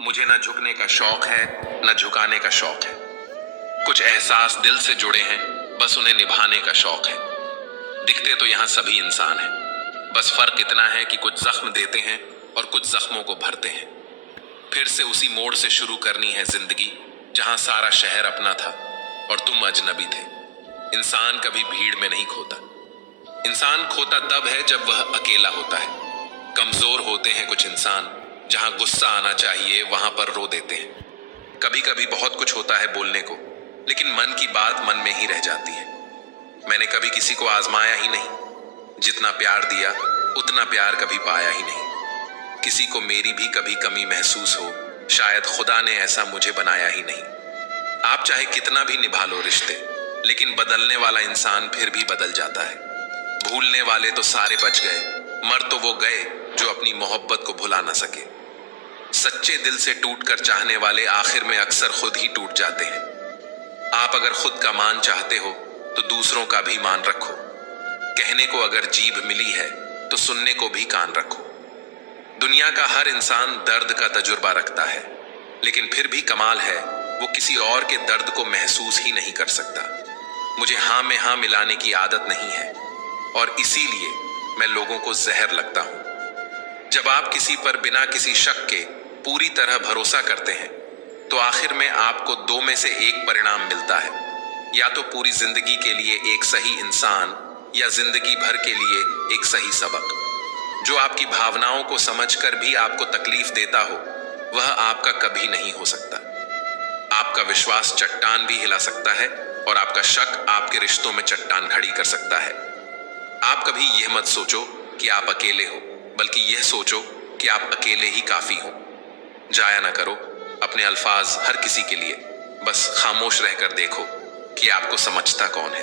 मुझे न झुकने का शौक है न झुकाने का शौक है। कुछ एहसास दिल से जुड़े हैं, बस उन्हें निभाने का शौक है। दिखते तो यहाँ सभी इंसान हैं, बस फर्क इतना है कि कुछ जख्म देते हैं और कुछ जख्मों को भरते हैं। फिर से उसी मोड़ से शुरू करनी है जिंदगी, जहां सारा शहर अपना था और तुम अजनबी थे। इंसान कभी भीड़ में नहीं खोता। इंसान खोता तब है जब वह अकेला होता है। कमजोर होते हैं कुछ इंसान, जहां गुस्सा आना चाहिए वहां पर रो देते हैं। कभी कभी बहुत कुछ होता है बोलने को, लेकिन मन की बात मन में ही रह जाती है। मैंने कभी किसी को आजमाया ही नहीं, जितना प्यार दिया उतना प्यार कभी पाया ही नहीं। किसी को मेरी भी कभी कमी महसूस हो, शायद खुदा ने ऐसा मुझे बनाया ही नहीं। आप चाहे कितना भी निभा लो रिश्ते, लेकिन बदलने वाला इंसान फिर भी बदल जाता है। भूलने वाले तो सारे बच गए, मर तो वो गए जो अपनी मोहब्बत को भुला ना सके। सच्चे दिल से टूटकर चाहने वाले आखिर में अक्सर खुद ही टूट जाते हैं। आप अगर खुद का मान चाहते हो तो दूसरों का भी मान रखो। कहने को अगर जीभ मिली है तो सुनने को भी कान रखो। दुनिया का हर इंसान दर्द का तजुर्बा रखता है, लेकिन फिर भी कमाल है वो किसी और के दर्द को महसूस ही नहीं कर सकता। मुझे हाँ में हाँ मिलाने की आदत नहीं है और इसीलिए मैं लोगों को जहर लगता हूं। जब आप किसी पर बिना किसी शक के पूरी तरह भरोसा करते हैं, तो आखिर में आपको दो में से एक परिणाम मिलता है। या तो पूरी जिंदगी के लिए एक सही इंसान, या जिंदगी भर के लिए एक सही सबक। जो आपकी भावनाओं को समझकर भी आपको तकलीफ देता हो, वह आपका कभी नहीं हो सकता। आपका विश्वास चट्टान भी हिला सकता है और आपका शक आपके रिश्तों में चट्टान खड़ी कर सकता है। आप कभी यह मत सोचो कि आप अकेले हो, बल्कि यह सोचो कि आप अकेले ही काफी हो। जाया ना करो अपने अल्फाज हर किसी के लिए, बस खामोश रहकर देखो कि आपको समझता कौन है।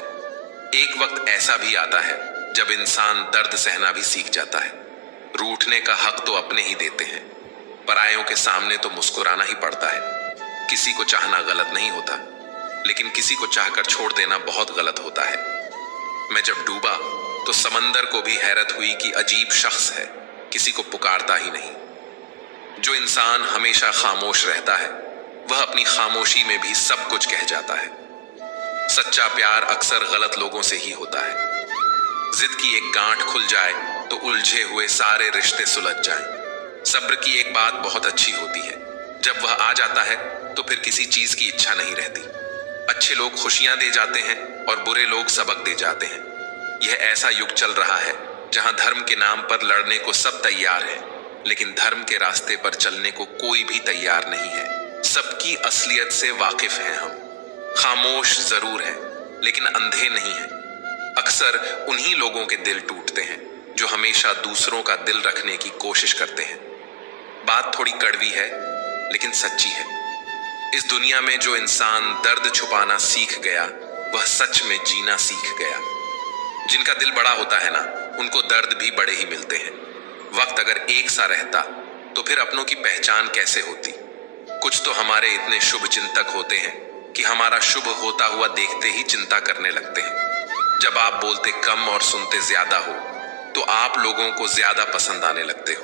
एक वक्त ऐसा भी आता है जब इंसान दर्द सहना भी सीख जाता है। रूठने का हक तो अपने ही देते हैं, परायों के सामने तो मुस्कुराना ही पड़ता है। किसी को चाहना गलत नहीं होता, लेकिन किसी को चाहकर छोड़ देना बहुत गलत होता है। मैं जब डूबा तो समंदर को भी हैरत हुई कि अजीब शख्स है, किसी को पुकारता ही नहीं। जो इंसान हमेशा खामोश रहता है, वह अपनी खामोशी में भी सब कुछ कह जाता है। सच्चा प्यार अक्सर गलत लोगों से ही होता है। जिद की एक गांठ खुल जाए तो उलझे हुए सारे रिश्ते सुलझ जाएं। सब्र की एक बात बहुत अच्छी होती है, जब वह आ जाता है तो फिर किसी चीज की इच्छा नहीं रहती। अच्छे लोग खुशियां दे जाते हैं और बुरे लोग सबक दे जाते हैं। यह ऐसा युग चल रहा है जहां धर्म के नाम पर लड़ने को सब तैयार हैं, लेकिन धर्म के रास्ते पर चलने को कोई भी तैयार नहीं है। सबकी असलियत से वाकिफ हैं हम। खामोश जरूर हैं, लेकिन अंधे नहीं हैं। अक्सर उन्हीं लोगों के दिल टूटते हैं जो हमेशा दूसरों का दिल रखने की कोशिश करते हैं। बात थोड़ी कड़वी है, लेकिन सच्ची है। इस दुनिया में जो इंसान दर्द छुपाना सीख गया, वह सच में जीना सीख गया। जिनका दिल बड़ा होता है ना, उनको दर्द भी बड़े ही मिलते हैं। वक्त अगर एक सा रहता तो फिर अपनों की पहचान कैसे होती। कुछ तो हमारे इतने शुभ चिंतक होते हैं कि हमारा शुभ होता हुआ देखते ही चिंता करने लगते हैं। जब आप बोलते कम और सुनते ज्यादा हो, तो आप लोगों को ज्यादा पसंद आने लगते हो।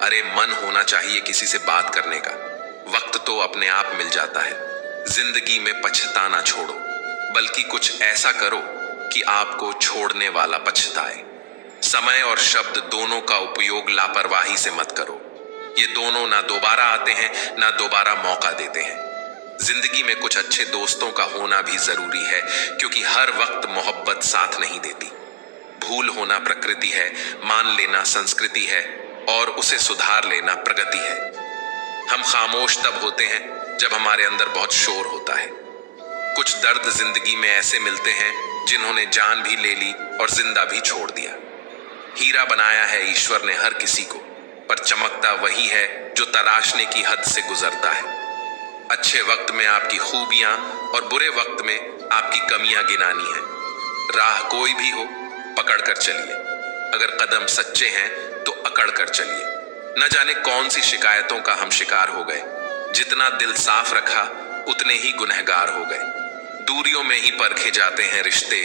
अरे मन होना चाहिए किसी से बात करने का। वक्त तो अपने आप मिल जाता है। जिंदगी में पछताना छोड़ो, बल्कि कुछ ऐसा करो कि आपको छोड़ने वाला पछताए। समय और शब्द दोनों का उपयोग लापरवाही से मत करो। ये दोनों ना दोबारा आते हैं, ना दोबारा मौका देते हैं। जिंदगी में कुछ अच्छे दोस्तों का होना भी जरूरी है, क्योंकि हर वक्त मोहब्बत साथ नहीं देती। भूल होना प्रकृति है, मान लेना संस्कृति है, और उसे सुधार लेना प्रगति है। हम खामोश तब होते हैं जब हमारे अंदर बहुत शोर होता है। कुछ दर्द जिंदगी में ऐसे मिलते हैं जिन्होंने जान भी ले ली और जिंदा भी छोड़ दिया। हीरा बनाया है ईश्वर ने हर किसी को, पर चमकता वही है जो तराशने की हद से गुजरता है। अच्छे वक्त में आपकी खूबियां और बुरे वक्त में आपकी कमियां गिनानी है। राह कोई भी हो, पकड़ कर चलिए। अगर कदम सच्चे हैं तो अकड़ कर चलिए। न जाने कौन सी शिकायतों का हम शिकार हो गए। जितना दिल साफ रखा उतने ही गुनहगार हो गए। दूरियों में ही परखे जाते हैं रिश्ते,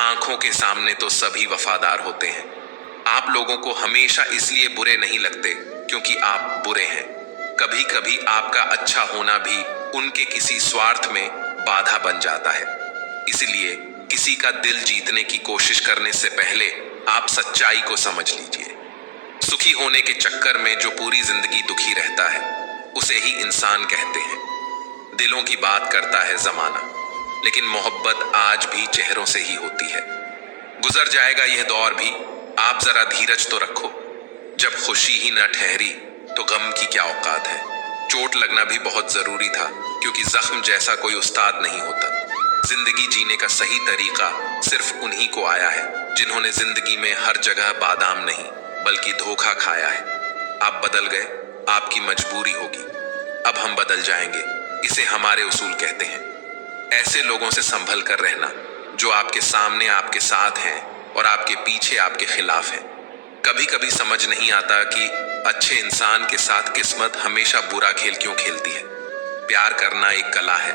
आंखों के सामने तो सभी वफादार होते हैं। आप लोगों को हमेशा इसलिए बुरे नहीं लगते क्योंकि आप बुरे हैं। कभी कभी आपका अच्छा होना भी उनके किसी स्वार्थ में बाधा बन जाता है। इसलिए किसी का दिल जीतने की कोशिश करने से पहले आप सच्चाई को समझ लीजिए। सुखी होने के चक्कर में जो पूरी जिंदगी दुखी रहता है उसे ही इंसान कहते हैं। दिलों की बात करता है जमाना, लेकिन मोहब्बत आज भी चेहरों से ही होती है। गुजर जाएगा यह दौर भी, आप जरा धीरज तो रखो। जब खुशी ही न ठहरी तो गम की क्या औकात है। चोट लगना भी बहुत जरूरी था, क्योंकि जख्म जैसा कोई उस्ताद नहीं होता। जिंदगी जीने का सही तरीका सिर्फ उन्हीं को आया है जिन्होंने जिंदगी में हर जगह बादाम नहीं बल्कि धोखा खाया है। आप बदल गए, आपकी मजबूरी होगी। अब हम बदल जाएंगे, इसे हमारे उसूल कहते हैं। ऐसे लोगों से संभल कर रहना जो आपके सामने आपके साथ हैं और आपके पीछे आपके खिलाफ हैं। कभी कभी समझ नहीं आता कि अच्छे इंसान के साथ किस्मत हमेशा बुरा खेल क्यों खेलती है। प्यार करना एक कला है,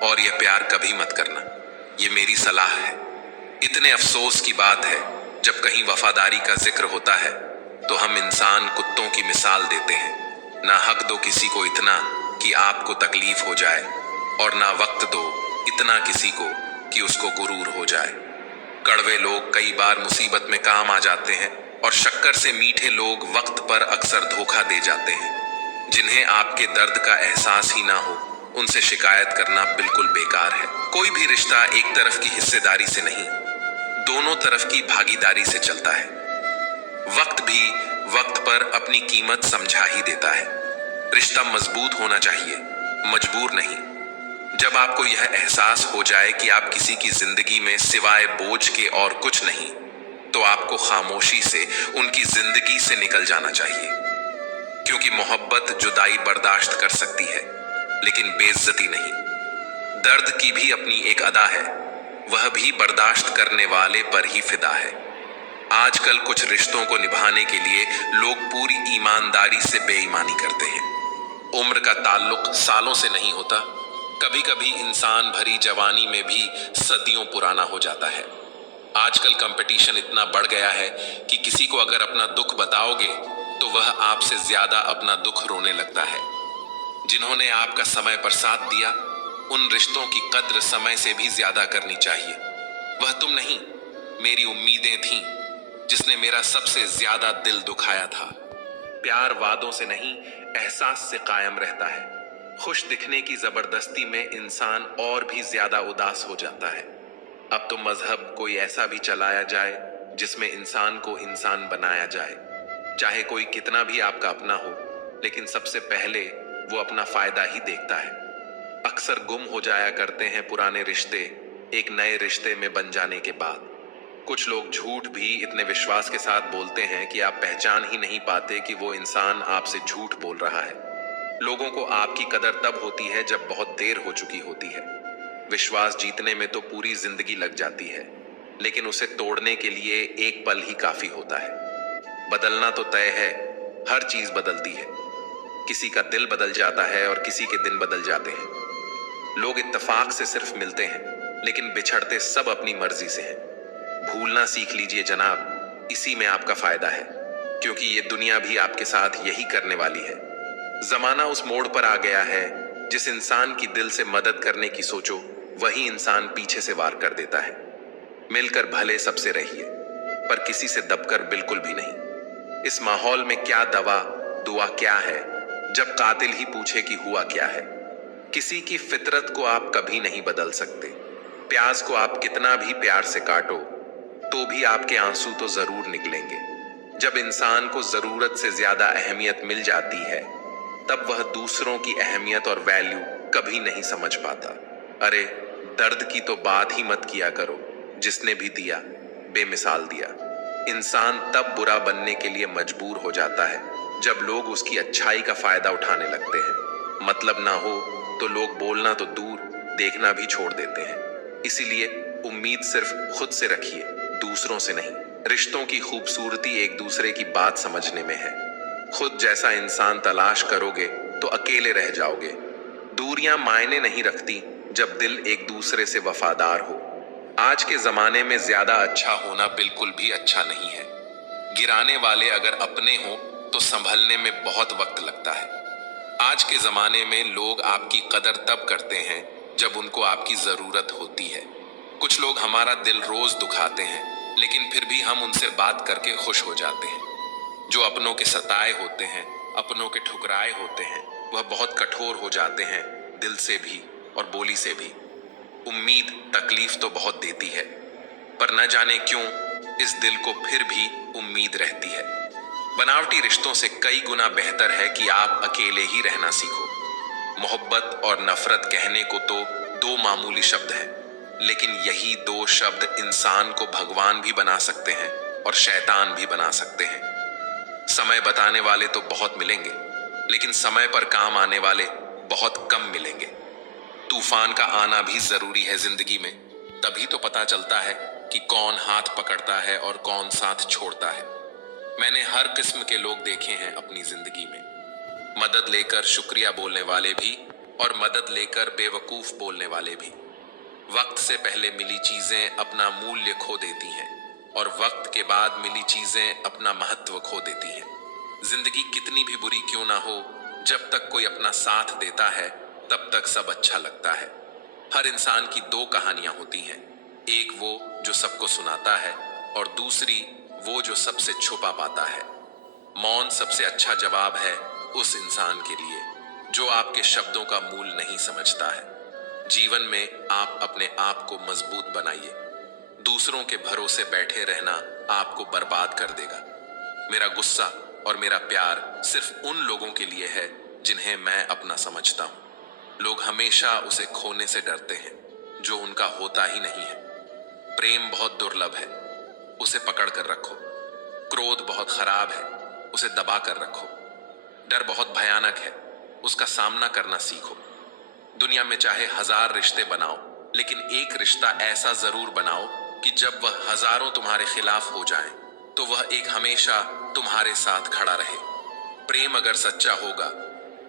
और यह प्यार कभी मत करना, ये मेरी सलाह है। इतने अफसोस की बात है, जब कहीं वफादारी का जिक्र होता है तो हम इंसान कुत्तों की मिसाल देते हैं। ना हक दो किसी को इतना कि आपको तकलीफ हो जाए, और ना वक्त दो इतना किसी को कि उसको गुरूर हो जाए। कड़वे लोग कई बार मुसीबत में काम आ जाते हैं, और शक्कर से मीठे लोग वक्त पर अक्सर धोखा दे जाते हैं। जिन्हें आपके दर्द का एहसास ही ना हो, उनसे शिकायत करना बिल्कुल बेकार है। कोई भी रिश्ता एक तरफ की हिस्सेदारी से नहीं, दोनों तरफ की भागीदारी से चलता है। वक्त भी वक्त पर अपनी कीमत समझा ही देता है। रिश्ता मजबूत होना चाहिए, मजबूर नहीं। जब आपको यह एहसास हो जाए कि आप किसी की जिंदगी में सिवाय बोझ के और कुछ नहीं, तो आपको खामोशी से उनकी जिंदगी से निकल जाना चाहिए। क्योंकि मोहब्बत जुदाई बर्दाश्त कर सकती है, लेकिन बेइज्जती नहीं। दर्द की भी अपनी एक अदा है, वह भी बर्दाश्त करने वाले पर ही फिदा है। आजकल कुछ रिश्तों को निभाने के लिए लोग पूरी ईमानदारी से बेईमानी करते हैं। उम्र का ताल्लुक सालों से नहीं होता, कभी कभी इंसान भरी जवानी में भी सदियों पुराना हो जाता है। आजकल कंपटीशन इतना बढ़ गया है कि किसी को अगर अपना दुख बताओगे तो वह आपसे ज्यादा अपना दुख रोने लगता है। जिन्होंने आपका समय पर साथ दिया, उन रिश्तों की कद्र समय से भी ज्यादा करनी चाहिए। वह तुम नहीं, मेरी उम्मीदें थीं, जिसने मेरा सबसे ज्यादा दिल दुखाया था। प्यार वादों से नहीं, एहसास से कायम रहता है। खुश दिखने की जबरदस्ती में इंसान और भी ज्यादा उदास हो जाता है। अब तो मजहब कोई ऐसा भी चलाया जाए जिसमें इंसान को इंसान बनाया जाए। चाहे कोई कितना भी आपका अपना हो, लेकिन सबसे पहले वो अपना फायदा ही देखता है। अक्सर गुम हो जाया करते हैं पुराने रिश्ते एक नए रिश्ते में बन जाने के बाद। कुछ लोग झूठ भी इतने विश्वास के साथ बोलते हैं कि आप पहचान ही नहीं पाते कि वो इंसान आपसे झूठ बोल रहा है। लोगों को आपकी कदर तब होती है जब बहुत देर हो चुकी होती है। विश्वास जीतने में तो पूरी जिंदगी लग जाती है, लेकिन उसे तोड़ने के लिए एक पल ही काफी होता है। बदलना तो तय है, हर चीज बदलती है। किसी का दिल बदल जाता है और किसी के दिन बदल जाते हैं। लोग इत्तेफाक से सिर्फ मिलते हैं, लेकिन बिछड़ते सब अपनी मर्जी से हैं। भूलना सीख लीजिए जनाब, इसी में आपका फायदा है, क्योंकि ये दुनिया भी आपके साथ यही करने वाली है। जमाना उस मोड़ पर आ गया है, जिस इंसान की दिल से मदद करने की सोचो, वही इंसान पीछे से वार कर देता है। मिलकर भले सबसे रहिए, पर किसी से दबकर बिल्कुल भी नहीं। इस माहौल में क्या दवा दुआ क्या है, जब कातिल ही पूछे कि हुआ क्या है। किसी की फितरत को आप कभी नहीं बदल सकते। प्याज को आप कितना भी प्यार से काटो, तो भी आपके आंसू तो जरूर निकलेंगे। जब इंसान को जरूरत से ज्यादा अहमियत मिल जाती है, तब वह दूसरों की अहमियत और वैल्यू कभी नहीं समझ पाता। अरे दर्द की तो बात ही मत किया करो, जिसने भी दिया बेमिसाल दिया। इंसान तब बुरा बनने के लिए मजबूर हो जाता है जब लोग उसकी अच्छाई का फायदा उठाने लगते हैं। मतलब ना हो तो लोग बोलना तो दूर, देखना भी छोड़ देते हैं। इसीलिए उम्मीद सिर्फ खुद से रखिए, दूसरों से नहीं। रिश्तों की खूबसूरती एक दूसरे की बात समझने में है। खुद जैसा इंसान तलाश करोगे तो अकेले रह जाओगे। दूरियां मायने नहीं रखती जब दिल एक दूसरे से वफादार हो। आज के जमाने में ज्यादा अच्छा होना बिल्कुल भी अच्छा नहीं है। गिराने वाले अगर अपने हो तो संभलने में बहुत वक्त लगता है। आज के जमाने में लोग आपकी कदर तब करते हैं जब उनको आपकी जरूरत होती है। कुछ लोग हमारा दिल रोज दुखाते हैं, लेकिन फिर भी हम उनसे बात करके खुश हो जाते हैं। जो अपनों के सताए होते हैं, अपनों के ठुकराए होते हैं, वह बहुत कठोर हो जाते हैं, दिल से भी और बोली से भी। उम्मीद तकलीफ तो बहुत देती है, पर न जाने क्यों इस दिल को फिर भी उम्मीद रहती है। बनावटी रिश्तों से कई गुना बेहतर है कि आप अकेले ही रहना सीखो। मोहब्बत और नफरत कहने को तो दो मामूली शब्द हैं, लेकिन यही दो शब्द इंसान को भगवान भी बना सकते हैं और शैतान भी बना सकते हैं। समय बताने वाले तो बहुत मिलेंगे, लेकिन समय पर काम आने वाले बहुत कम मिलेंगे। तूफान का आना भी जरूरी है जिंदगी में, तभी तो पता चलता है कि कौन हाथ पकड़ता है और कौन साथ छोड़ता है। मैंने हर किस्म के लोग देखे हैं अपनी जिंदगी में, मदद लेकर शुक्रिया बोलने वाले भी और मदद लेकर बेवकूफ बोलने वाले भी। वक्त से पहले मिली चीजें अपना मूल्य खो देती हैं और वक्त के बाद मिली चीजें अपना महत्व खो देती हैं। जिंदगी कितनी भी बुरी क्यों ना हो, जब तक कोई अपना साथ देता है तब तक सब अच्छा लगता है। हर इंसान की दो कहानियां होती हैं, एक वो जो सबको सुनाता है और दूसरी वो जो सबसे छुपा पाता है। मौन सबसे अच्छा जवाब है उस इंसान के लिए जो आपके शब्दों का मूल नहीं समझता है। जीवन में आप अपने आप को मजबूत बनाइए। दूसरों के भरोसे बैठे रहना आपको बर्बाद कर देगा। मेरा गुस्सा और मेरा प्यार सिर्फ उन लोगों के लिए है जिन्हें मैं अपना समझता हूं। लोग हमेशा उसे खोने से डरते हैं जो उनका होता ही नहीं है। प्रेम बहुत दुर्लभ है, उसे पकड़ कर रखो। क्रोध बहुत खराब है, उसे दबा कर रखो। डर बहुत भयानक है, उसका सामना करना सीखो। दुनिया में चाहे 1000 रिश्ते बनाओ, लेकिन एक रिश्ता ऐसा जरूर बनाओ कि जब वह हजारों तुम्हारे खिलाफ हो जाएं, तो वह एक हमेशा तुम्हारे साथ खड़ा रहे। प्रेम अगर सच्चा होगा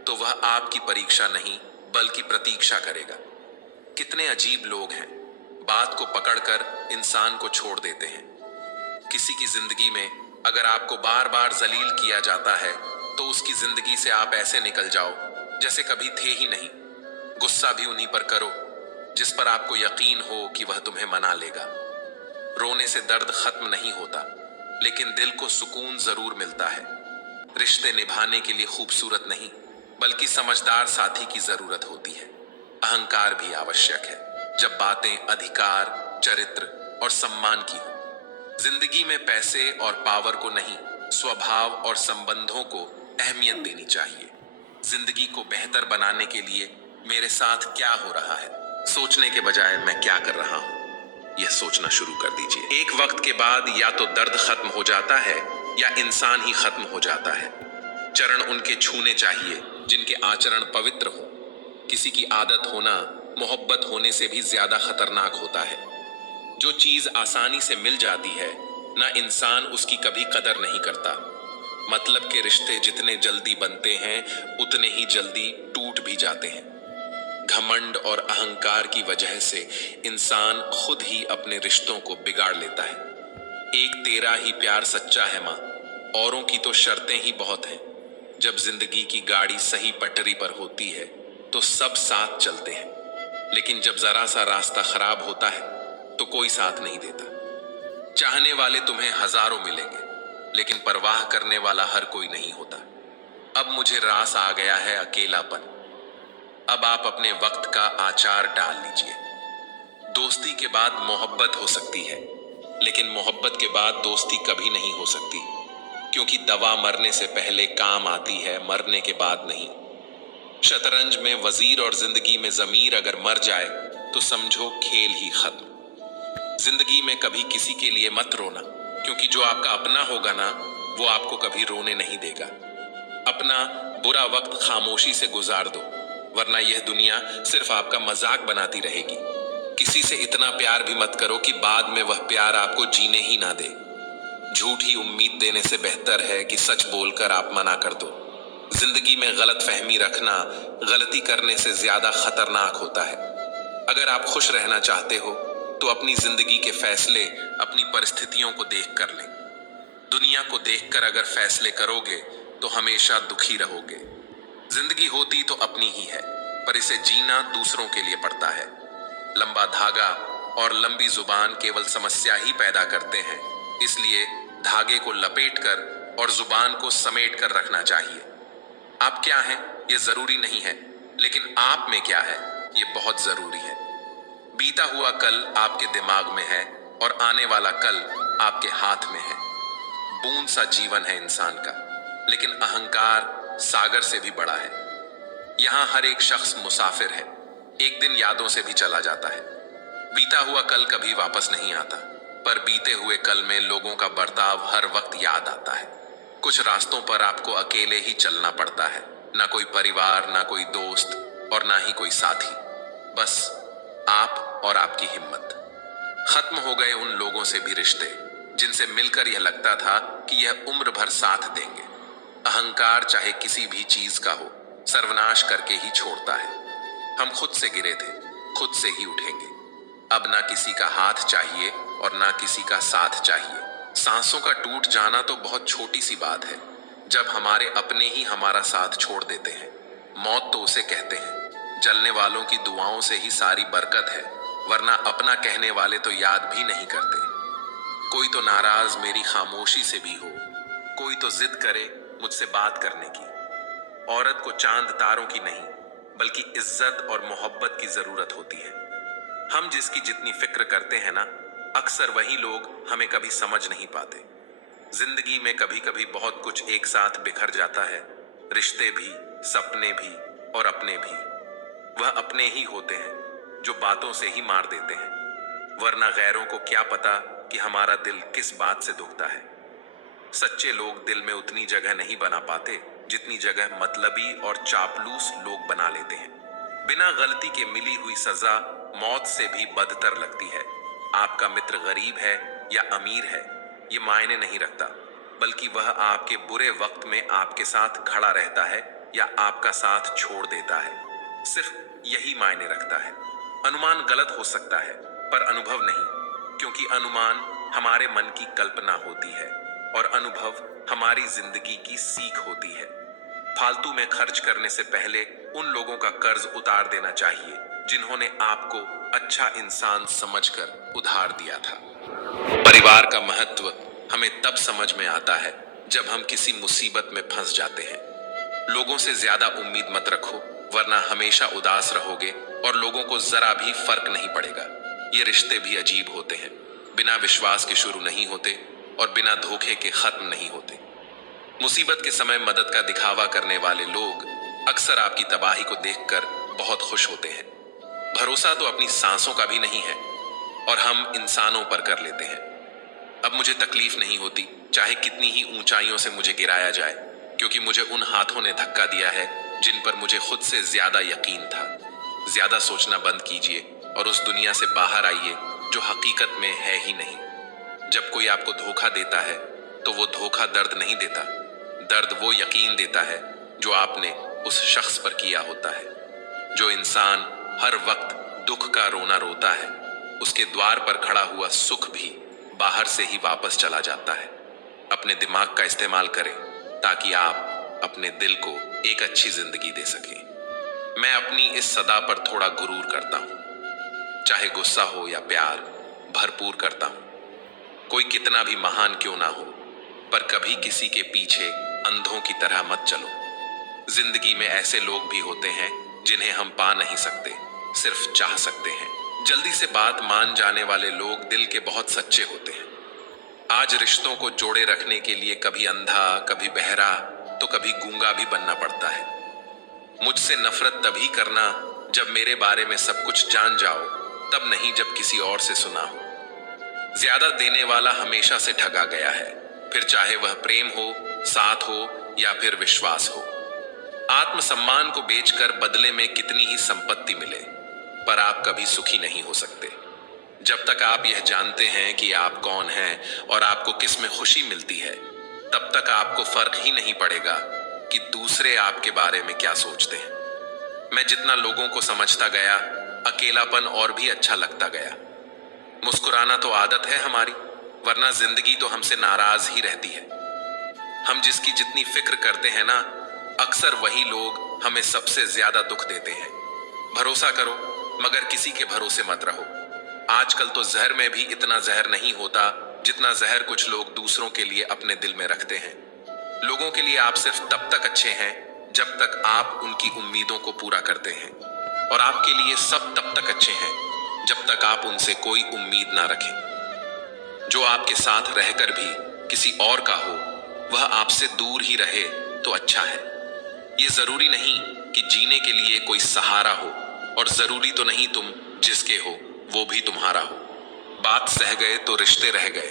तो वह आपकी परीक्षा नहीं बल्कि प्रतीक्षा करेगा। कितने अजीब लोग हैं, बात को पकड़कर इंसान को छोड़ देते हैं। किसी की जिंदगी में अगर आपको बार बार जलील किया जाता है तो उसकी जिंदगी से आप ऐसे निकल जाओ जैसे कभी थे ही नहीं। गुस्सा भी उन्हीं पर करो जिस पर आपको यकीन हो कि वह तुम्हें मना लेगा। रोने से दर्द खत्म नहीं होता, लेकिन दिल को सुकून जरूर मिलता है। रिश्ते निभाने के लिए खूबसूरत नहीं बल्कि समझदार साथी की जरूरत होती है। अहंकार भी आवश्यक है जब बातें अधिकार, चरित्र और सम्मान की हो। जिंदगी में पैसे और पावर को नहीं, स्वभाव और संबंधों को अहमियत देनी चाहिए। जिंदगी को बेहतर बनाने के लिए मेरे साथ क्या हो रहा है सोचने के बजाय मैं क्या कर रहा हूं, यह सोचना शुरू कर दीजिए। एक वक्त के बाद या तो दर्द खत्म हो जाता है या इंसान ही खत्म हो जाता है। चरण उनके छूने चाहिए जिनके आचरण पवित्र हो। किसी की आदत होना मोहब्बत होने से भी ज्यादा खतरनाक होता है। जो चीज आसानी से मिल जाती है ना, इंसान उसकी कभी कदर नहीं करता। मतलब के रिश्ते जितने जल्दी बनते हैं उतने ही जल्दी टूट भी जाते हैं। घमंड और अहंकार की वजह से इंसान खुद ही अपने रिश्तों को बिगाड़ लेता है। एक तेरा ही प्यार सच्चा है मां, औरों की तो शर्तें ही बहुत हैं। जब जिंदगी की गाड़ी सही पटरी पर होती है तो सब साथ चलते हैं, लेकिन जब जरा सा रास्ता खराब होता है तो कोई साथ नहीं देता। चाहने वाले तुम्हें हजारों मिलेंगे, लेकिन परवाह करने वाला हर कोई नहीं होता। अब मुझे रास आ गया है अकेलापन। अब आप अपने वक्त का आचार डाल लीजिए। दोस्ती के बाद मोहब्बत हो सकती है, लेकिन मोहब्बत के बाद दोस्ती कभी नहीं हो सकती, क्योंकि दवा मरने से पहले काम आती है, मरने के बाद नहीं। शतरंज में वजीर और जिंदगी में जमीर अगर मर जाए तो समझो खेल ही खत्म। जिंदगी में कभी किसी के लिए मत रोना, क्योंकि जो आपका अपना होगा ना, वो आपको कभी रोने नहीं देगा। अपना बुरा वक्त खामोशी से गुजार दो, वरना यह दुनिया सिर्फ आपका मजाक बनाती रहेगी। किसी से इतना प्यार भी मत करो कि बाद में वह प्यार आपको जीने ही ना दे। झूठी उम्मीद देने से बेहतर है कि सच बोलकर आप मना कर दो। जिंदगी में गलत फहमी रखना गलती करने से ज्यादा खतरनाक होता है। अगर आप खुश रहना चाहते हो तो अपनी जिंदगी के फैसले अपनी परिस्थितियों को देख कर लें। दुनिया को देखकर अगर फैसले करोगे तो हमेशा दुखी रहोगे। जिंदगी होती तो अपनी ही है, पर इसे जीना दूसरों के लिए पड़ता है। लंबा धागा और लंबी जुबान केवल समस्या ही पैदा करते हैं, इसलिए धागे को लपेटकर और जुबान को समेट कर रखना चाहिए। आप क्या हैं ये जरूरी नहीं है, लेकिन आप में क्या है ये बहुत जरूरी है। बीता हुआ कल आपके दिमाग में है और आने वाला कल आपके हाथ में है। बूंद सा जीवन है इंसान का, लेकिन अहंकार सागर से भी बड़ा है। यहाँ हर एक शख्स मुसाफिर है, एक दिन यादों से भी चला जाता है। बीता हुआ कल कभी वापस नहीं आता, पर बीते हुए कल में लोगों का बर्ताव हर वक्त याद आता है। कुछ रास्तों पर आपको अकेले ही चलना पड़ता है, ना कोई परिवार, ना कोई दोस्त और ना ही कोई साथी, बस आप और आपकी हिम्मत। खत्म हो गए उन लोगों से भी रिश्ते जिनसे मिलकर यह लगता था कि यह उम्र भर साथ देंगे। अहंकार चाहे किसी भी चीज का हो, सर्वनाश करके ही छोड़ता है। हम खुद से गिरे थे, खुद से ही उठेंगे। अब ना किसी का हाथ चाहिए और ना किसी का साथ चाहिए। सांसों का टूट जाना तो बहुत छोटी सी बात है, जब हमारे अपने ही हमारा साथ छोड़ देते हैं। मौत तो उसे कहते हैं, जलने वालों की दुआओं से ही सारी बरकत है, वरना अपना कहने वाले तो याद भी नहीं करते। कोई तो नाराज मेरी खामोशी से भी हो, कोई तो जिद करे मुझसे बात करने की। औरत को चांद तारों की नहीं, बल्कि इज्जत और मोहब्बत की जरूरत होती है। हम जिसकी जितनी फिक्र करते हैं ना, अक्सर वही लोग हमें कभी समझ नहीं पाते। जिंदगी में कभी कभी बहुत कुछ एक साथ बिखर जाता है, रिश्ते भी, सपने भी और अपने भी। वह अपने ही होते हैं जो बातों से ही मार देते हैं, वरना गैरों को क्या पता कि हमारा दिल किस बात से दुखता है। सच्चे लोग दिल में उतनी जगह नहीं बना पाते जितनी जगह मतलबी और चापलूस लोग बना लेते हैं। बिना गलती के मिली हुई सजा मौत से भी बदतर लगती है। आपका मित्र गरीब है या अमीर है ये मायने नहीं रखता, बल्कि वह आपके बुरे वक्त में आपके साथ खड़ा रहता है या आपका साथ छोड़ देता है। सिर्फ यही मायने रखता है। अनुमान गलत हो सकता है, पर अनुभव नहीं, क्योंकि अनुमान हमारे मन की कल्पना होती है और अनुभव हमारी जिंदगी की सीख होती है। फालतू में खर्च करने से पहले उन लोगों का कर्ज उतार देना चाहिए जिन्होंने आपको अच्छा इंसान समझकर उधार दिया था। परिवार का महत्व हमें तब समझ में आता है जब हम किसी मुसीबत में फंस जाते हैं। लोगों से ज्यादा उम्मीद मत रखो, वरना हमेशा उदास रहोगे और लोगों को जरा भी फर्क नहीं पड़ेगा। ये रिश्ते भी अजीब होते हैं, बिना विश्वास के शुरू नहीं होते और बिना धोखे के खत्म नहीं होते। मुसीबत के समय मदद का दिखावा करने वाले लोग अक्सर आपकी तबाही को देखकर बहुत खुश होते हैं। भरोसा तो अपनी सांसों का भी नहीं है और हम इंसानों पर कर लेते हैं। अब मुझे तकलीफ नहीं होती चाहे कितनी ही ऊंचाइयों से मुझे गिराया जाए, क्योंकि मुझे उन हाथों ने धक्का दिया है जिन पर मुझे खुद से ज्यादा यकीन था। ज्यादा सोचना बंद कीजिए और उस दुनिया से बाहर आइए जो हकीकत में है ही नहीं। जब कोई आपको धोखा देता है तो वो धोखा दर्द नहीं देता, दर्द वो यकीन देता है जो आपने उस शख्स पर किया होता है। जो इंसान हर वक्त दुख का रोना रोता है, उसके द्वार पर खड़ा हुआ सुख भी बाहर से ही वापस चला जाता है। अपने दिमाग का इस्तेमाल करें ताकि आप अपने दिल को एक अच्छी जिंदगी दे सकें। मैं अपनी इस सदा पर थोड़ा गुरूर करता हूं, चाहे गुस्सा हो या प्यार भरपूर करता हूं। कोई कितना भी महान क्यों ना हो, पर कभी किसी के पीछे अंधों की तरह मत चलो। जिंदगी में ऐसे लोग भी होते हैं जिन्हें हम पा नहीं सकते, सिर्फ चाह सकते हैं। जल्दी से बात मान जाने वाले लोग दिल के बहुत सच्चे होते हैं। आज रिश्तों को जोड़े रखने के लिए कभी अंधा, कभी बहरा, तो कभी गूंगा भी बनना पड़ता है। मुझसे नफरत तभी करना जब मेरे बारे में सब कुछ जान जाओ, तब नहीं जब किसी और से सुना हो। ज्यादा देने वाला हमेशा से ठगा गया है, फिर चाहे वह प्रेम हो, साथ हो या फिर विश्वास हो। आत्मसम्मान को बेचकर बदले में कितनी ही संपत्ति मिले, पर आप कभी सुखी नहीं हो सकते। जब तक आप यह जानते हैं कि आप कौन हैं और आपको किस में खुशी मिलती है, तब तक आपको फर्क ही नहीं पड़ेगा कि दूसरे आपके बारे में क्या सोचते हैं। मैं जितना लोगों को समझता गया, अकेलापन और भी अच्छा लगता गया। मुस्कुराना तो आदत है हमारी, वरना जिंदगी तो हमसे नाराज ही रहती है। हम जिसकी जितनी फिक्र करते हैं ना, अक्सर वही लोग हमें सबसे ज्यादा दुख देते हैं। भरोसा करो मगर किसी के भरोसे मत रहो। आजकल तो जहर में भी इतना जहर नहीं होता जितना जहर कुछ लोग दूसरों के लिए अपने दिल में रखते हैं। लोगों के लिए आप सिर्फ तब तक अच्छे हैं जब तक आप उनकी उम्मीदों को पूरा करते हैं, और आपके लिए सब तब तक अच्छे हैं जब तक आप उनसे कोई उम्मीद ना रखें। जो आपके साथ रहकर भी किसी और का हो वह आपसे दूर ही रहे तो अच्छा है। ये जरूरी नहीं कि जीने के लिए कोई सहारा हो, और जरूरी तो नहीं तुम जिसके हो वो भी तुम्हारा हो। बात सह गए तो रिश्ते रह गए,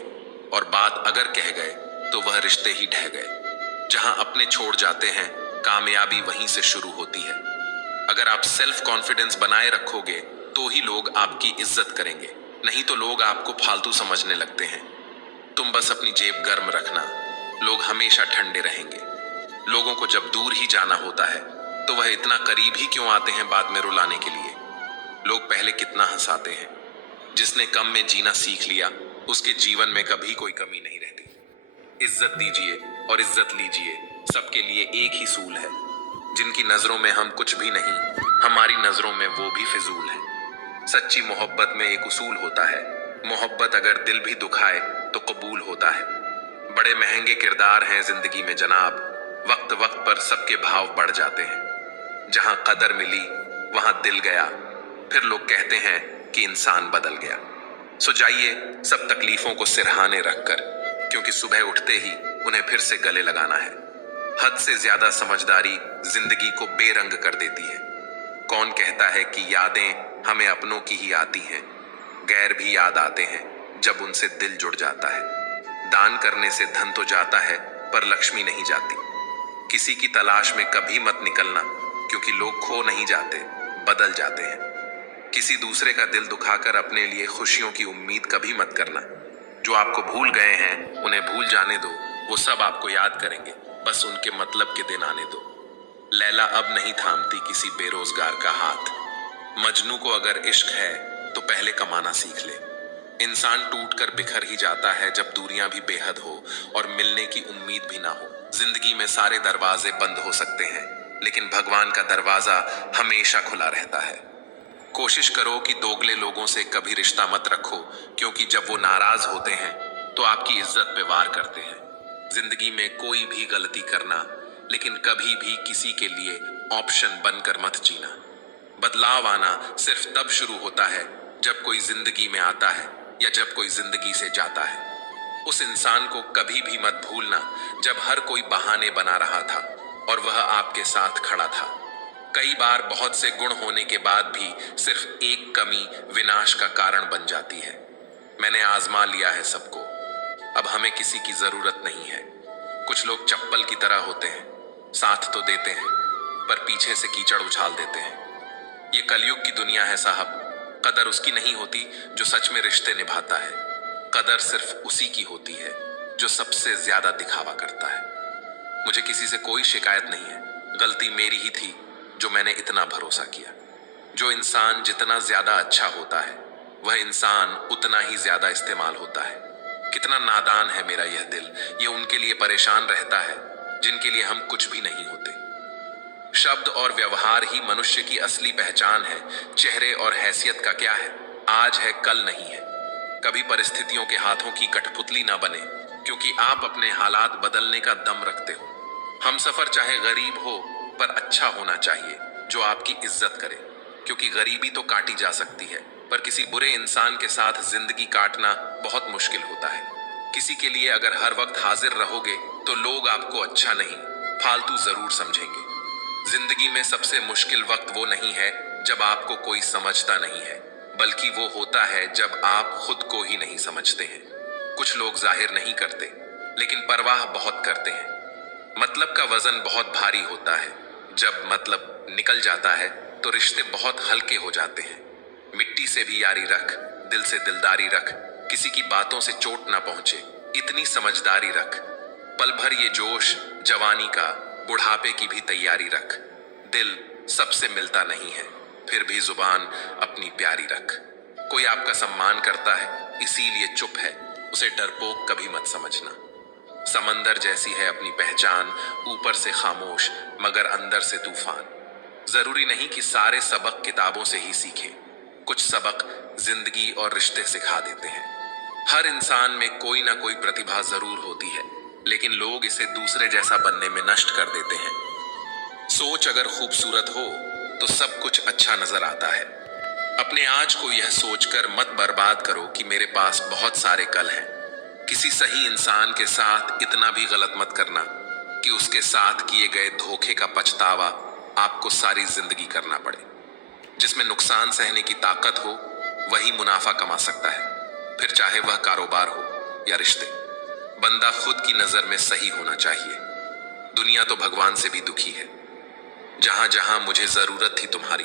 और बात अगर कह गए तो वह रिश्ते ही ढह गए। जहां अपने छोड़ जाते हैं कामयाबी वहीं से शुरू होती है। अगर आप सेल्फ कॉन्फिडेंस बनाए रखोगे तो ही लोग आपकी इज्जत करेंगे, नहीं तो लोग आपको फालतू समझने लगते हैं। तुम बस अपनी जेब गर्म रखना, लोग हमेशा ठंडे रहेंगे। लोगों को जब दूर ही जाना होता है तो वह इतना करीब ही क्यों आते हैं बाद में रुलाने के लिए। लोग पहले कितना हंसाते हैं। जिसने कम में जीना सीख लिया उसके जीवन में कभी कोई कमी नहीं रहती। इज्जत दीजिए और इज्जत लीजिए, सबके लिए एक ही सूल है। जिनकी नजरों में हम कुछ भी नहीं, हमारी नजरों में वो भी फिजूल है। सच्ची मोहब्बत में एक उसूल होता है, मोहब्बत अगर दिल भी दुखाए तो कबूल होता है। बड़े महंगे किरदार हैं जिंदगी में जनाब, वक्त वक्त पर सबके भाव बढ़ जाते हैं। जहां कदर मिली वहां दिल गया, फिर लोग कहते हैं कि इंसान बदल गया। सो जाइए सब तकलीफों को सिरहाने रखकर, क्योंकि सुबह उठते ही उन्हें फिर से गले लगाना है। हद से ज्यादा समझदारी जिंदगी को बेरंग कर देती है। कौन कहता है कि यादें हमें अपनों की ही आती हैं। गैर भी याद आते हैं जब उनसे दिल जुड़ जाता है। दान करने से धन तो जाता है पर लक्ष्मी नहीं जाती। किसी की तलाश में कभी मत निकलना, क्योंकि लोग खो नहीं जाते, बदल जाते हैं। किसी दूसरे का दिल दुखाकर अपने लिए खुशियों की उम्मीद कभी मत करना। जो आपको भूल गए हैं उन्हें भूल जाने दो, वो सब आपको याद करेंगे, बस उनके मतलब के दिन आने दो। लैला अब नहीं थामती किसी बेरोजगार का हाथ। मजनू को अगर इश्क है तो पहले कमाना सीख ले। इंसान टूटकर बिखर ही जाता है जब दूरियां भी बेहद हो और मिलने की उम्मीद भी ना हो। जिंदगी में सारे दरवाजे बंद हो सकते हैं, लेकिन भगवान का दरवाजा हमेशा खुला रहता है। कोशिश करो कि दोगले लोगों से कभी रिश्ता मत रखो, क्योंकि जब वो नाराज होते हैं तो आपकी इज्जत पे वार करते हैं। जिंदगी में कोई भी गलती करना, लेकिन कभी भी किसी के लिए ऑप्शन बनकर मत जीना। बदलाव आना सिर्फ तब शुरू होता है जब कोई जिंदगी में आता है या जब कोई जिंदगी से जाता है। उस इंसान को कभी भी मत भूलना जब हर कोई बहाने बना रहा था और वह आपके साथ खड़ा था। कई बार बहुत से गुण होने के बाद भी सिर्फ एक कमी विनाश का कारण बन जाती है। मैंने आजमा लिया है सबको, अब हमें किसी की जरूरत नहीं है। कुछ लोग चप्पल की तरह होते हैं, साथ तो देते हैं पर पीछे से कीचड़ उछाल देते हैं। ये कलयुग की दुनिया है साहब। कदर उसकी नहीं होती जो सच में रिश्ते निभाता है। कदर सिर्फ उसी की होती है जो सबसे ज्यादा दिखावा करता है। मुझे किसी से कोई शिकायत नहीं है, गलती मेरी ही थी जो मैंने इतना भरोसा किया। जो इंसान जितना ज्यादा अच्छा होता है वह इंसान उतना ही ज्यादा इस्तेमाल होता है। कितना नादान है मेरा यह दिल, ये उनके लिए परेशान रहता है जिनके लिए हम कुछ भी नहीं होते। शब्द और व्यवहार ही मनुष्य की असली पहचान है। चेहरे और हैसियत का क्या है, आज है कल नहीं है। कभी परिस्थितियों के हाथों की कठपुतली ना बने, क्योंकि आप अपने हालात बदलने का दम रखते हो। हम सफर चाहे गरीब हो पर अच्छा होना चाहिए जो आपकी इज्जत करे, क्योंकि गरीबी तो काटी जा सकती है पर किसी बुरे इंसान के साथ जिंदगी काटना बहुत मुश्किल होता है। किसी के लिए अगर हर वक्त हाजिर रहोगे तो लोग आपको अच्छा नहीं, फालतू जरूर समझेंगे। जिंदगी में सबसे मुश्किल वक्त वो नहीं है जब आपको कोई समझता नहीं है, बल्कि वो होता है जब आप खुद को ही नहीं समझते हैं। कुछ लोग जाहिर नहीं करते लेकिन परवाह बहुत करते हैं। मतलब का वजन बहुत भारी होता है, जब मतलब निकल जाता है तो रिश्ते बहुत हल्के हो जाते हैं। मिट्टी से भी यारी रख, दिल से दिलदारी रख, किसी की बातों से चोट ना पहुंचे इतनी समझदारी रख। पल भर ये जोश जवानी का, बुढ़ापे की भी तैयारी रख। दिल सबसे मिलता नहीं है, फिर भी जुबान अपनी प्यारी रख। कोई आपका सम्मान करता है इसीलिए चुप है, उसे डरपोक कभी मत समझना। समंदर जैसी है अपनी पहचान, ऊपर से खामोश मगर अंदर से तूफान। जरूरी नहीं कि सारे सबक किताबों से ही सीखें। कुछ सबक जिंदगी और रिश्ते सिखा देते हैं। हर इंसान में कोई ना कोई प्रतिभा जरूर होती है, लेकिन लोग इसे दूसरे जैसा बनने में नष्ट कर देते हैं। सोच अगर खूबसूरत हो तो सब कुछ अच्छा नजर आता है। अपने आज को यह सोचकर मत बर्बाद करो कि मेरे पास बहुत सारे कल हैं। किसी सही इंसान के साथ इतना भी गलत मत करना कि उसके साथ किए गए धोखे का पछतावा आपको सारी जिंदगी करना पड़े। जिसमें नुकसान सहने की ताकत हो वही मुनाफा कमा सकता है, फिर चाहे वह कारोबार हो या रिश्ते। बंदा खुद की नजर में सही होना चाहिए। दुनिया तो भगवान से भी दुखी है। जहां जहां मुझे जरूरत थी तुम्हारी,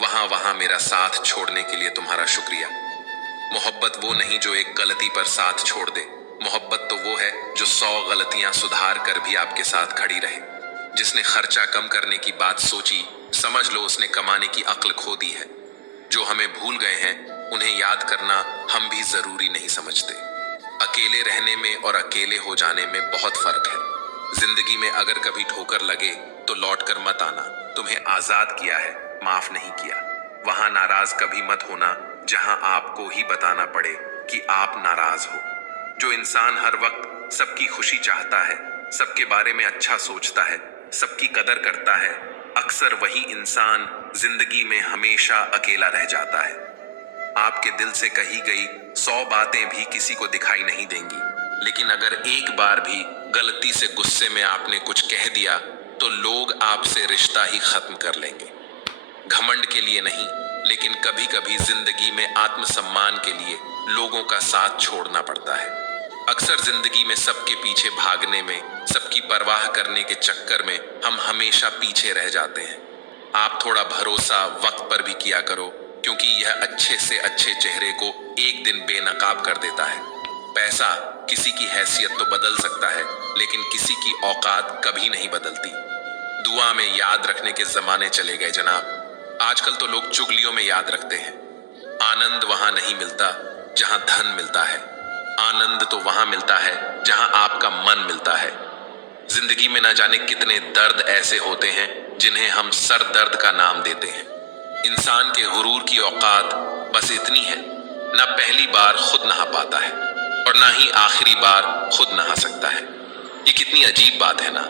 वहां वहां मेरा साथ छोड़ने के लिए तुम्हारा शुक्रिया। मोहब्बत वो नहीं जो एक गलती पर साथ छोड़ दे। मोहब्बत तो वो है जो 100 गलतियां सुधार कर भी आपके साथ खड़ी रहे। जिसने खर्चा कम करने की बात सोची, समझ लो उसने कमाने की अक्ल खो दी है। जो हमें भूल गए हैं उन्हें याद करना हम भी जरूरी नहीं समझते। अकेले रहने में और अकेले हो जाने में बहुत फर्क है। जिंदगी में अगर कभी ठोकर लगे तो लौट कर मत आना। तुम्हें आजाद किया है, माफ नहीं किया। वहां नाराज कभी मत होना जहां आपको ही बताना पड़े कि आप नाराज हो। जो इंसान हर वक्त सबकी खुशी चाहता है, सबके बारे में अच्छा सोचता है, सबकी कदर करता है, अक्सर वही इंसान जिंदगी में हमेशा अकेला रह जाता है। आपके दिल से कही गई 100 बातें भी किसी को दिखाई नहीं देंगी, लेकिन अगर एक बार भी गलती से गुस्से में आपने कुछ कह दिया तो लोग आपसे रिश्ता ही खत्म कर लेंगे। घमंड के लिए नहीं, लेकिन कभी कभी जिंदगी में आत्मसम्मान के लिए लोगों का साथ छोड़ना पड़ता है। अक्सर जिंदगी में सबके पीछे भागने में, सबकी परवाह करने के चक्कर में हम हमेशा पीछे रह जाते हैं। आप थोड़ा भरोसा वक्त पर भी किया करो, क्योंकि यह अच्छे से अच्छे चेहरे को एक दिन बेनकाब कर देता है। पैसा किसी की हैसियत तो बदल सकता है, लेकिन किसी की औकात कभी नहीं बदलती। दुआ में याद रखने के जमाने चले गए जनाब। आजकल तो लोग चुगलियों में याद रखते हैं। आनंद वहां नहीं मिलता जहां धन मिलता है। आनंद तो वहां मिलता है जहां आपका मन मिलता है। जिंदगी में ना जाने कितने दर्द ऐसे होते हैं जिन्हें हम सर दर्द का नाम देते हैं। इंसान के गुरूर की औकात बस इतनी है, ना पहली बार खुद नहा पाता है और ना ही आखिरी बार खुद नहा सकता है। ये कितनी अजीब बात है ना।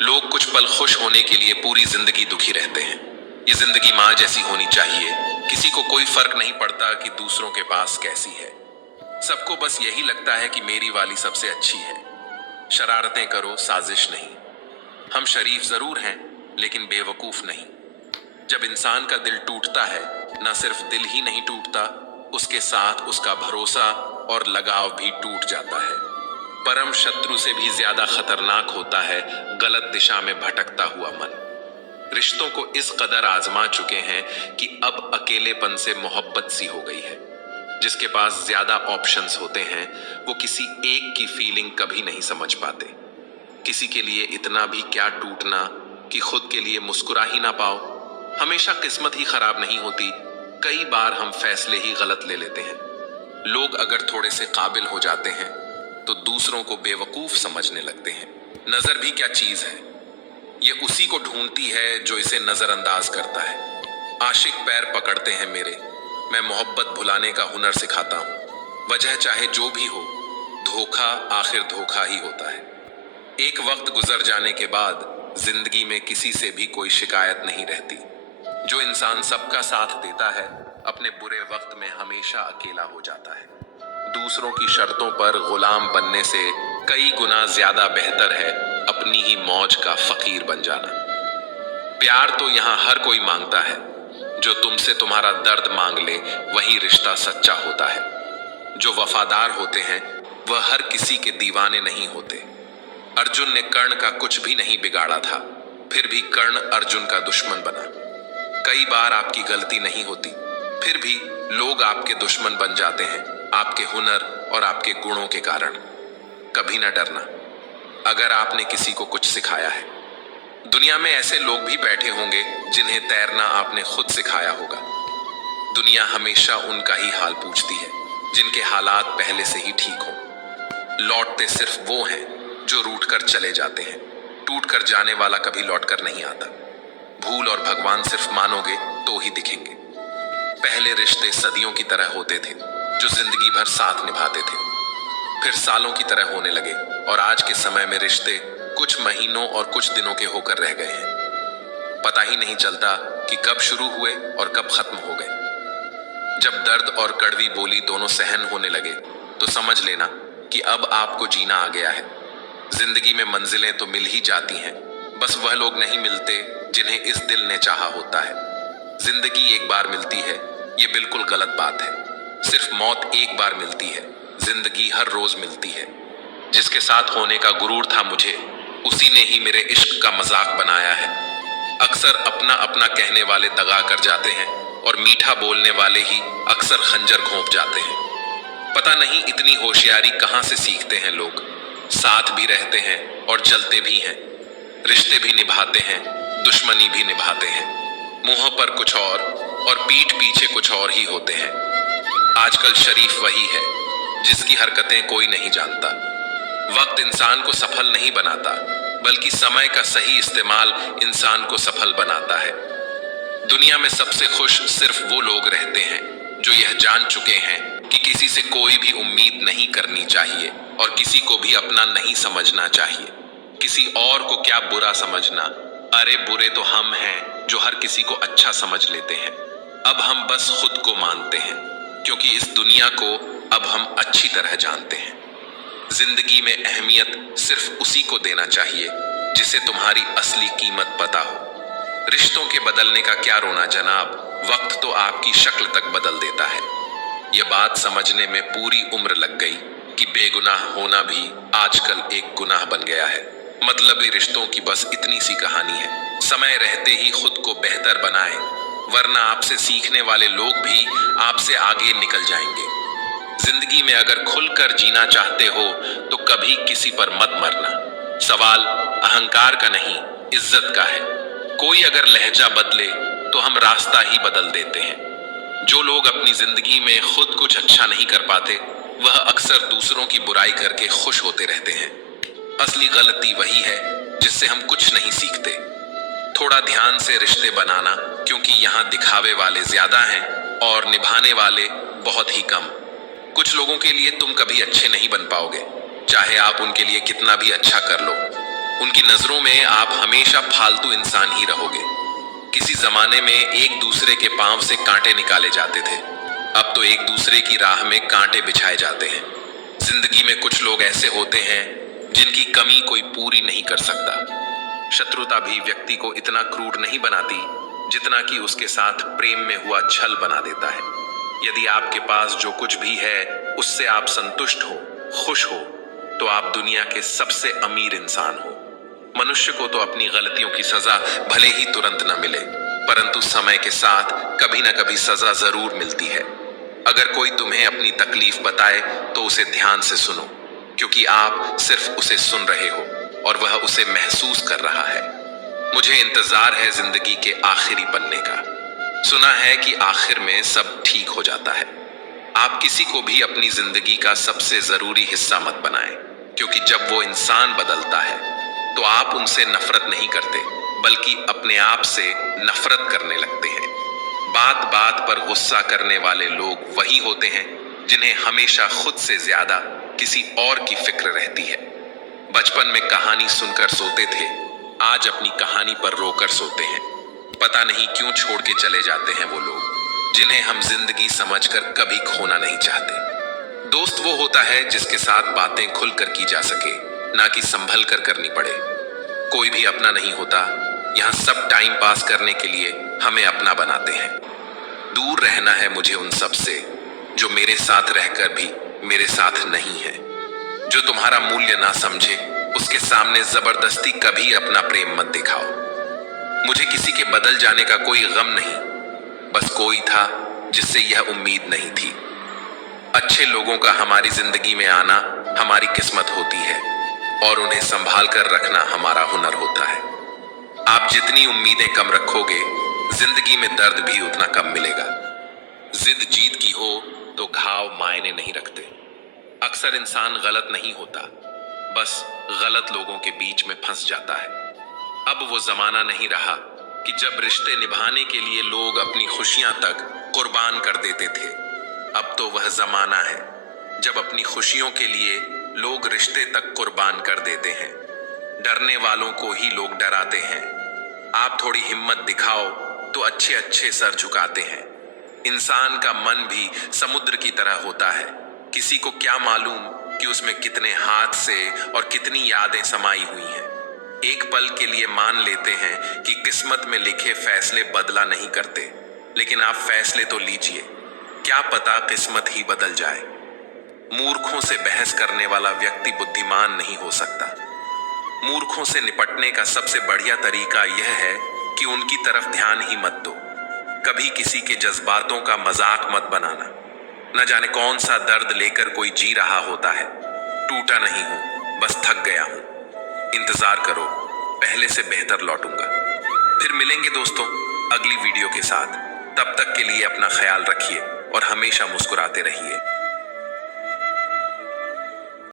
लोग कुछ पल खुश होने के लिए पूरी जिंदगी दुखी रहते हैं। ये जिंदगी माँ जैसी होनी चाहिए। किसी को कोई फर्क नहीं पड़ता कि दूसरों के पास कैसी है। सबको बस यही लगता है कि मेरी वाली सबसे अच्छी है। शरारतें करो, साजिश नहीं। हम शरीफ जरूर हैं, लेकिन बेवकूफ नहीं। जब इंसान का दिल टूटता है, ना सिर्फ दिल ही नहीं टूटता, उसके साथ उसका भरोसा और लगाव भी टूट जाता है। परम शत्रु से भी ज्यादा खतरनाक होता है गलत दिशा में भटकता हुआ मन। रिश्तों को इस कदर आजमा चुके हैं कि अब अकेलेपन से मोहब्बत सी हो गई है। जिसके पास ज्यादा ऑप्शंस होते हैं वो किसी एक की फीलिंग कभी नहीं समझ पाते। किसी के लिए इतना भी क्या टूटना कि खुद के लिए मुस्कुरा ही ना पाओ। हमेशा किस्मत ही खराब नहीं होती, कई बार हम फैसले ही गलत ले लेते हैं। लोग अगर थोड़े से काबिल हो जाते हैं तो दूसरों को बेवकूफ समझने लगते हैं। नजर भी क्या चीज है, ये उसी को ढूंढती है जो इसे नजरअंदाज करता है। आशिक पैर पकड़ते हैं मेरे, मैं मोहब्बत भुलाने का हुनर सिखाता हूं। वजह चाहे जो भी हो, धोखा आखिर धोखा ही होता है। एक वक्त गुजर जाने के बाद जिंदगी में किसी से भी कोई शिकायत नहीं रहती। जो इंसान सबका साथ देता है, अपने बुरे वक्त में हमेशा अकेला हो जाता है। दूसरों की शर्तों पर गुलाम बनने से कई गुना ज्यादा बेहतर है अपनी ही मौज का फकीर बन जाना। प्यार तो यहाँ हर कोई मांगता है। जो तुमसे तुम्हारा दर्द मांग ले वही रिश्ता सच्चा होता है। जो वफादार होते हैं वह हर किसी के दीवाने नहीं होते। अर्जुन ने कर्ण का कुछ भी नहीं बिगाड़ा था, फिर भी कर्ण अर्जुन का दुश्मन बना। कई बार आपकी गलती नहीं होती, फिर भी लोग आपके दुश्मन बन जाते हैं, आपके हुनर और आपके गुणों के कारण। कभी ना डरना अगर आपने किसी को कुछ सिखाया है। दुनिया में ऐसे लोग भी बैठे होंगे जिन्हें तैरना आपने खुद सिखाया होगा। दुनिया हमेशा उनका ही हाल पूछती है जिनके हालात पहले से ही ठीक हों। लौटते सिर्फ वो हैं जो रूठ कर चले जाते हैं। टूट कर जाने वाला कभी लौट कर नहीं आता। भूल और भगवान सिर्फ मानोगे तो ही दिखेंगे। पहले रिश्ते सदियों की तरह होते थे, जो जिंदगी भर साथ निभाते थे, फिर सालों की तरह होने लगे, और आज के समय में रिश्ते कुछ महीनों और कुछ दिनों के होकर रह गए हैं। पता ही नहीं चलता कि कब शुरू हुए और कब खत्म हो गए। जब दर्द और कड़वी बोली दोनों सहन होने लगे तो समझ लेना कि अब आपको जीना आ गया है। जिंदगी में मंजिलें तो मिल ही जाती हैं, बस वह लोग नहीं मिलते जिन्हें इस दिल ने चाहा होता है। जिंदगी एक बार मिलती है, ये बिल्कुल गलत बात है। सिर्फ मौत एक बार मिलती है, जिंदगी हर रोज मिलती है। जिसके साथ होने का गुरूर था मुझे, उसी ने ही मेरे इश्क का मजाक बनाया है। अक्सर अपना अपना कहने वाले दगा कर जाते हैं, और मीठा बोलने वाले ही अक्सर खंजर घोंप जाते हैं। पता नहीं इतनी होशियारी कहां से सीखते हैं लोग। साथ भी रहते हैं और जलते भी हैं, रिश्ते भी निभाते हैं, दुश्मनी भी निभाते हैं। मुंह पर कुछ और पीठ पीछे कुछ और ही होते हैं। आजकल शरीफ वही है जिसकी हरकतें कोई नहीं जानता। वक्त इंसान को सफल नहीं बनाता, बल्कि समय का सही इस्तेमाल इंसान को सफल बनाता है। दुनिया में सबसे खुश सिर्फ वो लोग रहते हैं जो यह जान चुके हैं कि किसी से कोई भी उम्मीद नहीं करनी चाहिए, और किसी को भी अपना नहीं समझना चाहिए। किसी और को क्या बुरा समझना, अरे बुरे तो हम हैं जो हर किसी को अच्छा समझ लेते हैं। अब हम बस खुद को मानते हैं, क्योंकि इस दुनिया को अब हम अच्छी तरह जानते हैं। जिंदगी में अहमियत सिर्फ उसी को देना चाहिए जिसे तुम्हारी असली कीमत पता हो। रिश्तों के बदलने का क्या रोना जनाब, वक्त तो आपकी शक्ल तक बदल देता है। यह बात समझने में पूरी उम्र लग गई कि बेगुनाह होना भी आजकल एक गुनाह बन गया है। मतलबी रिश्तों की बस इतनी सी कहानी है, समय रहते ही खुद को बेहतर बनाएं, वरना आपसे सीखने वाले लोग भी आपसे आगे निकल जाएंगे। जिंदगी में अगर खुलकर जीना चाहते हो तो कभी किसी पर मत मरना। सवाल अहंकार का नहीं, इज्जत का है। कोई अगर लहजा बदले तो हम रास्ता ही बदल देते हैं। जो लोग अपनी जिंदगी में खुद कुछ अच्छा नहीं कर पाते, वह अक्सर दूसरों की बुराई करके खुश होते रहते हैं। असली गलती वही है जिससे हम कुछ नहीं सीखते। थोड़ा ध्यान से रिश्ते बनाना, क्योंकि यहाँ दिखावे वाले ज्यादा हैं और निभाने वाले बहुत ही कम। कुछ लोगों के लिए तुम कभी अच्छे नहीं बन पाओगे, चाहे आप उनके लिए कितना भी अच्छा कर लो। उनकी नजरों में आप हमेशा फालतू इंसान ही रहोगे। किसी जमाने में एक दूसरे के पांव से कांटे निकाले जाते थे, अब तो एक दूसरे की राह में कांटे बिछाए जाते हैं। जिंदगी में कुछ लोग ऐसे होते हैं जिनकी कमी कोई पूरी नहीं कर सकता। शत्रुता भी व्यक्ति को इतना क्रूर नहीं बनाती जितना कि उसके साथ प्रेम में हुआ छल बना देता है। यदि आपके पास जो कुछ भी है उससे आप संतुष्ट हो, खुश हो, तो आप दुनिया के सबसे अमीर इंसान हो। मनुष्य को तो अपनी गलतियों की सजा भले ही तुरंत न मिले, परंतु समय के साथ कभी न कभी सजा जरूर मिलती है। अगर कोई तुम्हें अपनी तकलीफ बताए तो उसे ध्यान से सुनो, क्योंकि आप सिर्फ उसे सुन रहे हो और वह उसे महसूस कर रहा है। मुझे इंतजार है जिंदगी के आखिरी पन्ने का। सुना है कि आखिर में सब ठीक हो जाता है। आप किसी को भी अपनी जिंदगी का सबसे जरूरी हिस्सा मत बनाएं, क्योंकि जब वो इंसान बदलता है तो आप उनसे नफरत नहीं करते, बल्कि अपने आप से नफरत करने लगते हैं। बात बात पर गुस्सा करने वाले लोग वही होते हैं जिन्हें हमेशा खुद से ज्यादा किसी और की फिक्र रहती है। बचपन में कहानी सुनकर सोते थे, आज अपनी कहानी पर रोकर सोते हैं। पता नहीं क्यों छोड़ के चले जाते हैं वो लोग जिन्हें हम जिंदगी समझकर कभी खोना नहीं चाहते। दोस्त वो होता है जिसके साथ बातें खुलकर की जा सके, ना कि संभल कर करनी पड़े। कोई भी अपना नहीं होता, यहाँ सब टाइम पास करने के लिए हमें अपना बनाते हैं। दूर रहना है मुझे उन सब से जो मेरे साथ रहकर भी मेरे साथ नहीं है। जो तुम्हारा मूल्य ना समझे उसके सामने जबरदस्ती कभी अपना प्रेम मत दिखाओ। मुझे किसी के बदल जाने का कोई गम नहीं, बस कोई था जिससे यह उम्मीद नहीं थी। अच्छे लोगों का हमारी जिंदगी में आना हमारी किस्मत होती है, और उन्हें संभाल कर रखना हमारा हुनर होता है। आप जितनी उम्मीदें कम रखोगे, जिंदगी में दर्द भी उतना कम मिलेगा। जिद जीत की हो तो घाव मायने नहीं रखते। अक्सर इंसान गलत नहीं होता, बस गलत लोगों के बीच में फंस जाता है। अब वो जमाना नहीं रहा कि जब रिश्ते निभाने के लिए लोग अपनी खुशियां तक कुर्बान कर देते थे। अब तो वह जमाना है जब अपनी खुशियों के लिए लोग रिश्ते तक कुर्बान कर देते हैं। डरने वालों को ही लोग डराते हैं। आप थोड़ी हिम्मत दिखाओ तो अच्छे अच्छे सर झुकाते हैं। इंसान का मन भी समुद्र की तरह होता है। किसी को क्या मालूम कि उसमें कितने हादसे और कितनी यादें समाई हुई हैं। एक पल के लिए मान लेते हैं कि किस्मत में लिखे फैसले बदला नहीं करते, लेकिन आप फैसले तो लीजिए, क्या पता किस्मत ही बदल जाए। मूर्खों से बहस करने वाला व्यक्ति बुद्धिमान नहीं हो सकता। मूर्खों से निपटने का सबसे बढ़िया तरीका यह है कि उनकी तरफ ध्यान ही मत दो। कभी किसी के जज्बातों का मजाक मत बनाना। न जाने कौन सा दर्द लेकर कोई जी रहा होता है। टूटा नहीं हूं, बस थक गया हूं। इंतजार करो, पहले से बेहतर लौटूंगा। फिर मिलेंगे दोस्तों अगली वीडियो के साथ। तब तक के लिए अपना ख्याल रखिए और हमेशा मुस्कुराते रहिए।